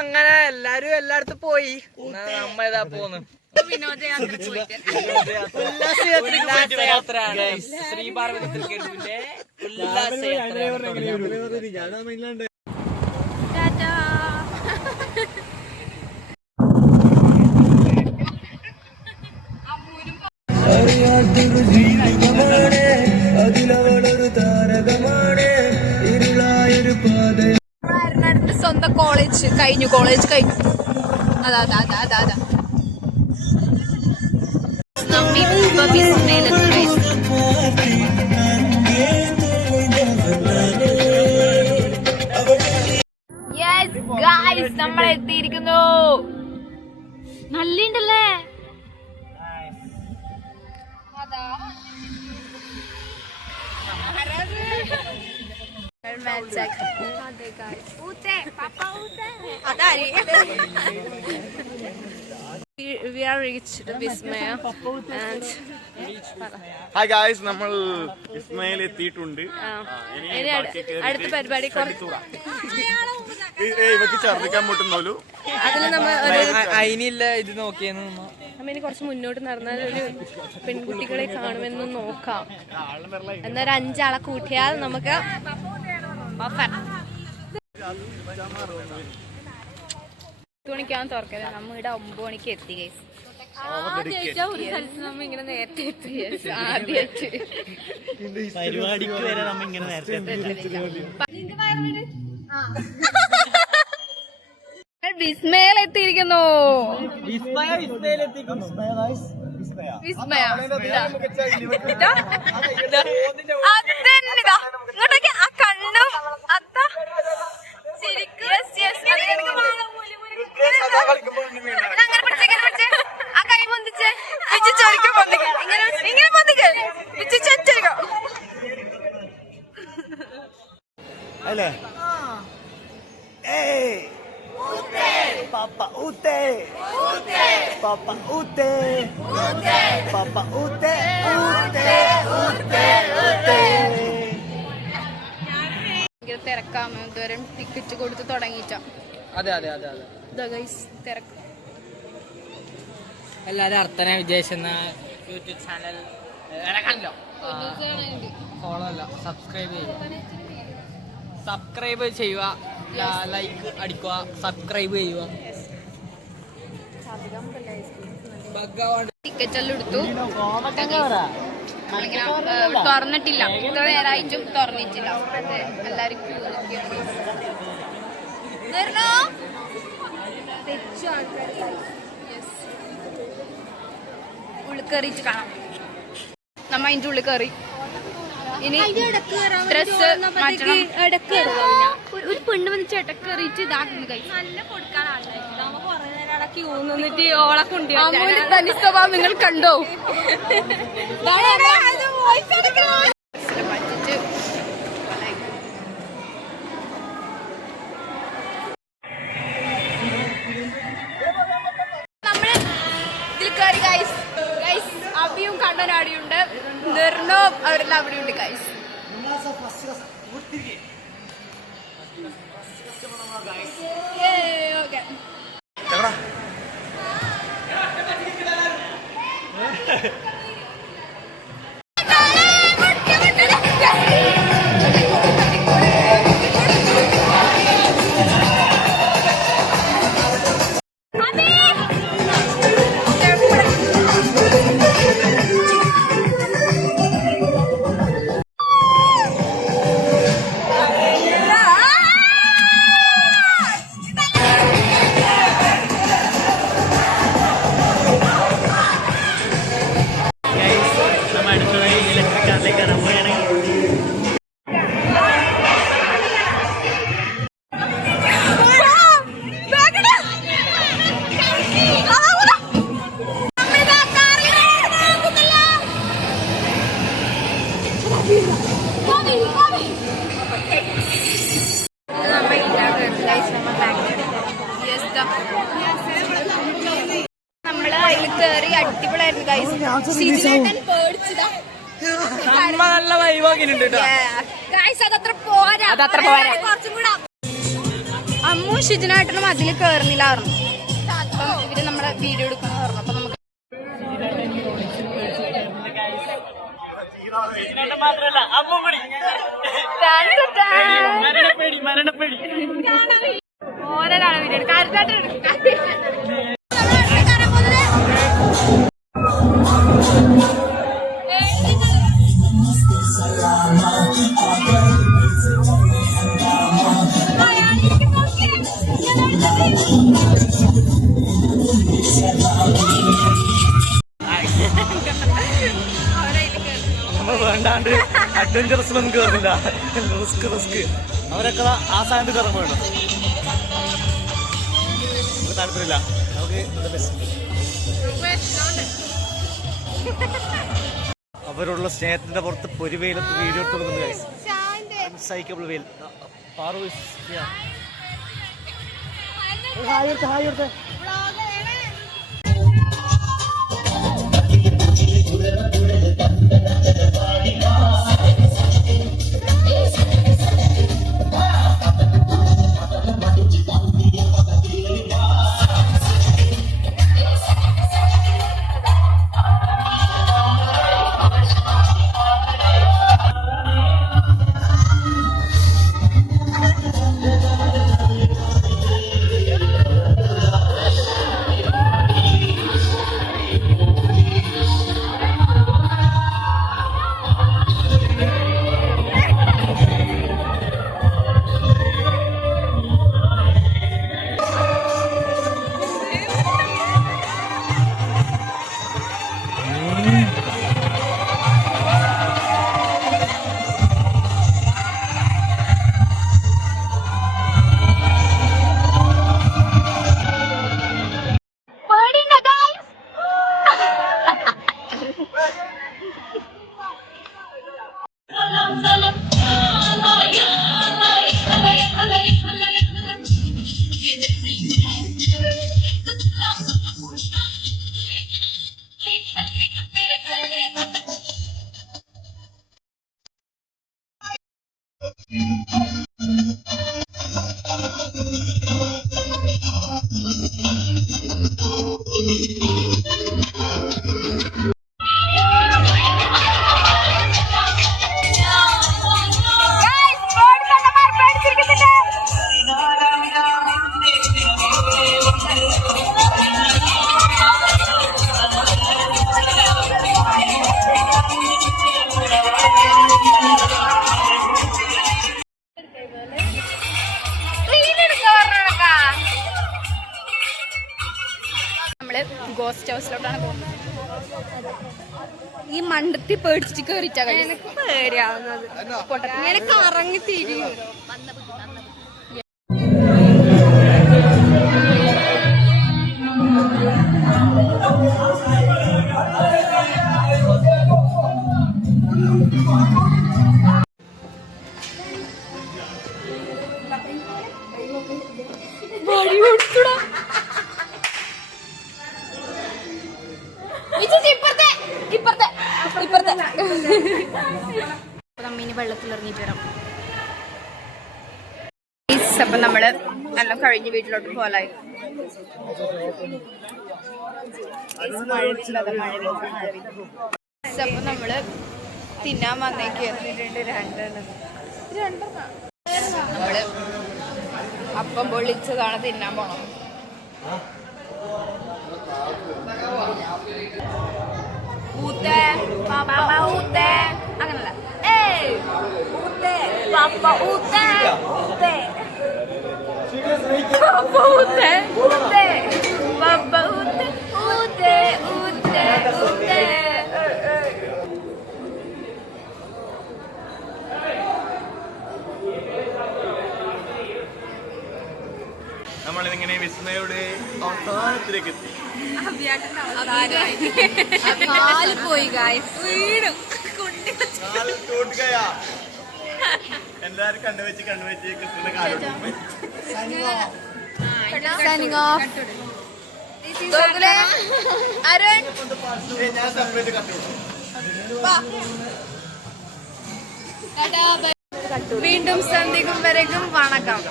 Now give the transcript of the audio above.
അങ്ങനെ എല്ലാരും എല്ലായിടത്തും പോയി. നമ്മ ഇതാ പോന്നു ഉല്ലാസയാത്രയാണ്. ശ്രീ പാർവതി തൃക്കരിപ്പൂരിലെ ഉല്ലാസയാത്ര. സ്വന്തം കോളേജ് കഴിഞ്ഞു. അതാ നമ്മളെത്തിയിരിക്കുന്നു. നല്ലുണ്ടല്ലേ? We are reached Vismaya and Hi guys, നമ്മൾ വിസ്മയിൽ എത്തിയിട്ടുണ്ട്. അടുത്ത പരിപാടി ഇവക്ക് ഛർദിക്കാൻ മുട്ടുന്നോലു. അതിൽ നമ്മൾ അതിനില്ല ഇത് നോക്കിയെന്ന്. നമ്മ കുറച്ച് മുന്നോട്ട് നടന്നാൽ ഒരു പെൺകുട്ടികളെ കാണുമെന്ന് നോക്കാം. എന്നൊരു 5 ആളെ കൂട്ടിയാൽ നമുക്ക് 8 മണിക്കാണ് തുറക്കല്. നമ്മ ഇവിടെ 9 മണിക്ക് എത്തി. നമ്മ ഇങ്ങനെ നേരത്തെ എത്തി. ആദ്യമായിട്ട് പരിപാടിക്ക് വരെ നമ്മ ഇങ്ങനെ നേരത്തെ വിസ്മയിൽ എത്തിയിരിക്കുന്നു. വിസ്മയ ഇങ്ങോട്ടേക്ക് ആ കണ്ണും അത്ത ശരിക്കും അങ്ങനെ പിടിച്ചേ. ആ കൈ പൊന്തിച്ച് ഇങ്ങനെ പൊന്തിക്ക് അല്ലേ? Papa ute, Papa ute, Papa ute, തിരക്കാമോ? ഇതുവരെ ടിക്കറ്റ് കൊടുത്ത് തുടങ്ങിയിട്ടാ. അതെ തിരക്ക്. എല്ലാരും അർത്ഥന വിജയിച്ചെന്ന യൂട്യൂബ് ചാനൽ കണ്ടോ? ഫോളോ അല്ല, സബ്സ്ക്രൈബ് ചെയ്യുക, ലൈക്ക് അടിക്കുക, സബ്സ്ക്രൈബ് ചെയ്യുക. ടിക്കറ്റ് എല്ലാം എടുത്തു. തുറന്നിട്ടില്ല. ഇത്ര നേരമായിട്ടും തുറന്നിട്ടില്ല. എല്ലാരും ഉള്ളിൽ കയറിയിട്ട് കാണാം. നമ്മ അതിന്റെ ഉള്ളിൽ കയറി. ഇനി ഡ്രസ് മാറ്റണം. ഒരു പെണ്ണ് വന്നിട്ട് ഇടക്ക് കയറിയിട്ട് ഇതാക്കുന്നു. കൈ നല്ല കൊടുക്കാനാണ്. തനി സ്വഭാവം നിങ്ങൾ കണ്ടോ? നമ്മള് ഇതിൽ കയറി. ഗൈസ് അബിയും കണ്ണനാടിയുണ്ട്. നിർണവും അവരെല്ലാം അവിടെയുണ്ട്. Guys okay. നമ്മള് അതിൽ കയറി അടിപൊളിയായിരുന്നു ഗൈസ്. നല്ല വൈബാക്കിട്ടുണ്ട്. അതത്ര പോരാ, കുറച്ചും കൂടെ. അമ്മു ഷിജുനായിട്ടൊന്നും അതിൽ കേറുന്നില്ലായിരുന്നു. അപ്പം ഇവര് നമ്മളെ വീഡിയോ എടുക്കുന്നു പറഞ്ഞു. അപ്പൊ നമുക്ക് ഓരോരാളെ വീഡിയോ എടുക്കാം. വേണ്ടാണ്ട് അഡ്വഞ്ചറസിലൊന്നും കയറുന്നില്ല. റിസ്ക് അവരൊക്കെ ആ സ്ഥാനത്ത് കയറാൻ വേണം. നമുക്ക് താല്പര്യമില്ല. നമുക്ക് അവരോടുള്ള സ്നേഹത്തിന്റെ പുറത്ത് പൊരിവെയിലത്ത് വീഡിയോ എടുത്ത് കൊടുക്കുന്നത് അൺസൈക്കബിൾ വെയിൽ. ഹായ് എടുത്തേ. ഗോസ്റ്റ് ഹൗസിലോട്ടാണ് പോകുന്നത്. ഈ മണ്ടത്തി പേടിച്ചിട്ട് കയറിച്ചാ എനിക്ക് പേടിയാവുന്നത്. എനിക്ക് ഇറങ്ങി തിരിയും. നമ്മിനി വെള്ളത്തിലിറങ്ങിട്ട് വരാം. അപ്പൊ നമ്മള് എല്ലാം കഴിഞ്ഞ് വീട്ടിലോട്ട് പോലായി. അപ്പൊ നമ്മള് തിന്നാൻ വന്നേക്ക് നമ്മള് അപ്പം പൊള്ളിച്ചതാണ് തിന്നാൻ പോണം. ഊത്തേ പാപ്പ ഊത്തേ അങ്ങനല്ല. ഊത്തേ പാപ്പ ഊത്തേ ഊത്തേ പാപ്പ ഊത്തേ ഊത്തേ പാപ്പ ഊത്തേ ഊത്തേ ഊത്തേ ഊത്തേ. നമ്മളിങ്ങനെ വിസ്മയുടെ അവസാനത്തിലേക്ക് എത്തി. പോയി എല്ലാരും കണ്ണുവെച്ച് കൃഷ്ണന്റെ കാലോട്ട് ഞാൻ സെപ്പറേറ്റ് കട്ടു. വീണ്ടും സന്ധിക്കും വരേക്കും വണക്കം.